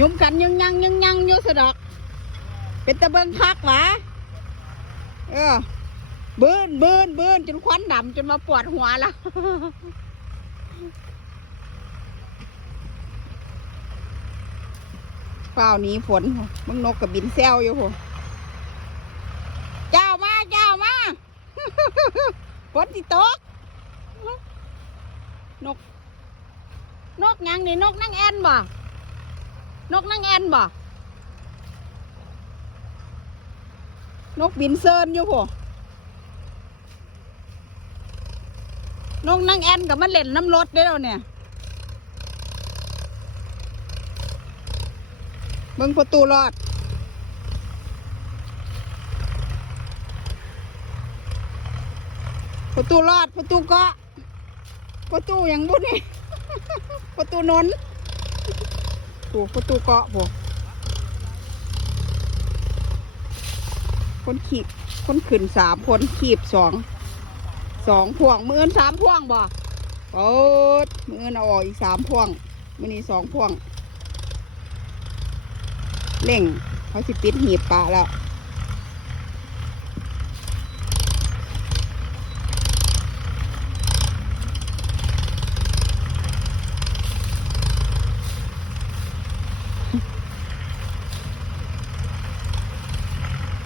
ยุ่มกันยังยังยังยังยู่สะดอก เป็นตะเบิงคักหวะเออเบิ้นเบิ้นเบิ้นจนควันดำจนมาปวดหัวละเปล่านี้ฝนมึงนกกับบินแซวอยู่พเจ้ามาเจ้ามาฝนสิตก นก นกยังนี่นกนั่งแอนบ่ นกนั่งแอนบ่ นกบินเซินอยู่พนกนั่งแอนกับมันเล่นน้ำรถได้แล้วเนี่ยเบิ่งประตูรอด ประตูรอดประตูเกาะประตูอย่างบุญนี่ประตูนน ตูประตูเกาะพวกคนขีบคนขึ้นสามคนขีบสองสองพวงมืออนสามพวงบ่โอ้ดมืออนเอาออกอีกสามพวงมือนี้สองพวงเร่งเขาสิปิดหีบปลาแล้ว